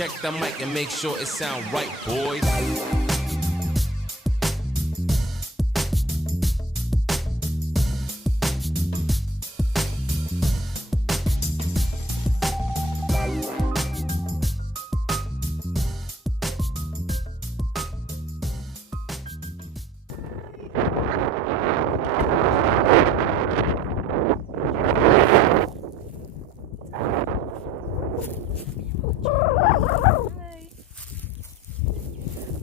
check the mic and make sure it sound right, boys.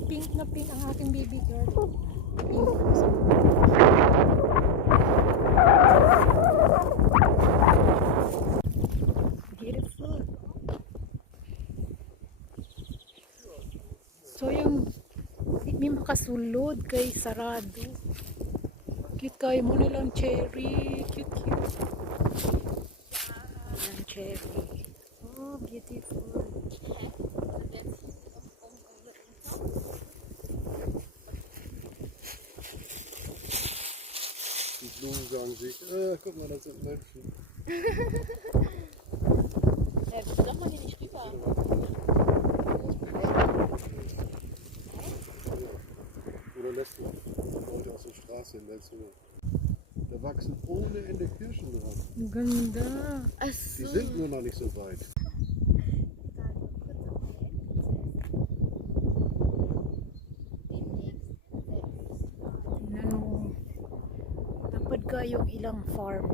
Pink na pink ang aking baby girl. Beautiful. So yung may makasulod kay sarado. Cute kayo mo nilang cherry. Cute cute. Yan cherry. Oh beautiful. Die Blumen sagen sich, guck mal, das sind Mädchen. Ja, doch mal hier nicht rüber. Oder lässt man Leute aus der Straße hin, da wachsen ohne Ende Kirschen dran. Ganda. Die sind nur noch nicht so weit. Kayong ilang farm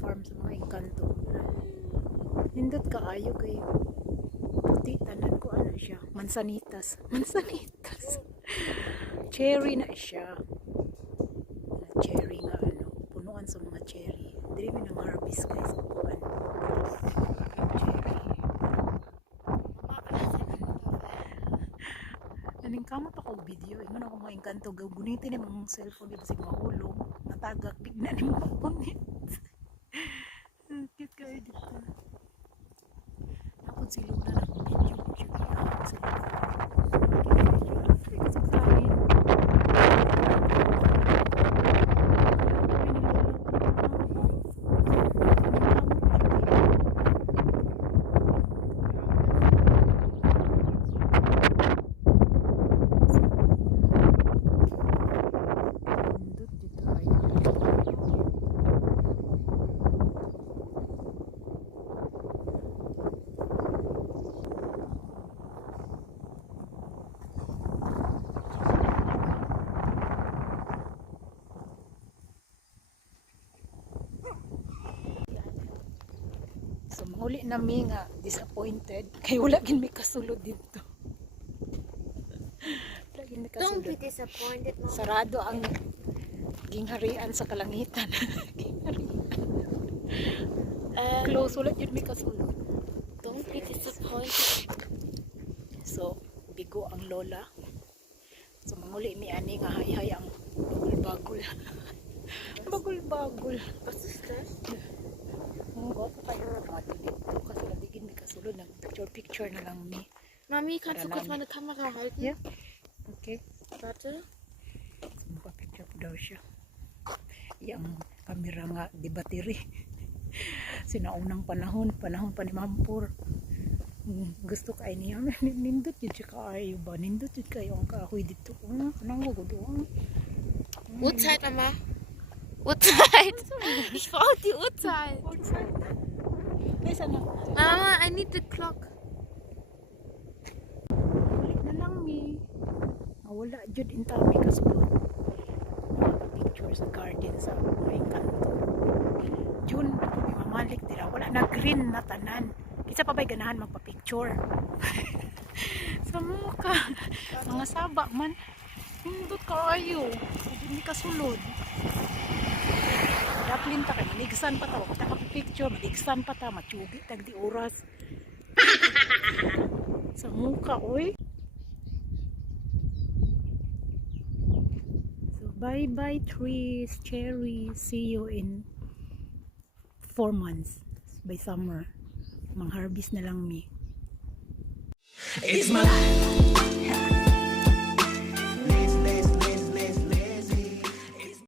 sa mga engkanto. Nindot kaayo kay puti tanan ko ano siya, mansanitas. Cherry na siya. Cherry nga ano, punuan sa mga cherry. Dili mi nang harvest guys kuan. Cherry. Aning kamo pa ko video, ingon ako mga engkanto gunitin ni mga cellphone di basig mahulog. Matagak bigna ni mo mapunit. Cute kayo dito. Nakon si Luna na video ko siya kaya si Luna. Kasi sa akin. So manguli nami nga disappointed kay wala gid mi kasulod dito. Wala gid mi Don't kasulod. be disappointed, Mom. Sarado ang gingharian sa kalangitan. Gingharian. Close wala gid mi kasulod. Don't be disappointed. So bigo ang lola. So manguli mi ani nga hay-hay ang bagul-bagul. Bagul-bagul. Was ist das? Munggo pa kayo mga dito kasi nadigin mi kasulod nag picture na lang mi. Mami, kannst du kurz Namin. meine Kamera halten? Yeah. Okay. Warte. Magpa-picture po daw siya. Yang kamera nga di battery. Sinaunang panahon pa ni Mampur. Gusto kay niya nindot yun siya kaayo ba? Nindot yun kayo ang kahoy dito. Kanang wag doon. Uhrzeit, Mama. Uhrzeit. Ich brauche die Uhrzeit. Isa na. Mama, I need the clock. Ulit na lang mi. Wala jud intang mi kasulod. Picture sa garden sa may kanto. June, may mamalik dira. Wala na green na tanan. Kisa pa ba'y ganahan magpa-picture? Sa mukha. Mga saba man. Hindot kayo. Hindi kasulod. Daplin ta kay maligsan pa ta. Wag ta ka-picture. Maligsan pa ta. Matsugi. Tagdi oras. Sa mukha, oy. So, bye-bye trees, cherries. See you in 4 months. By summer. Mang harvest na lang mi. It's my life.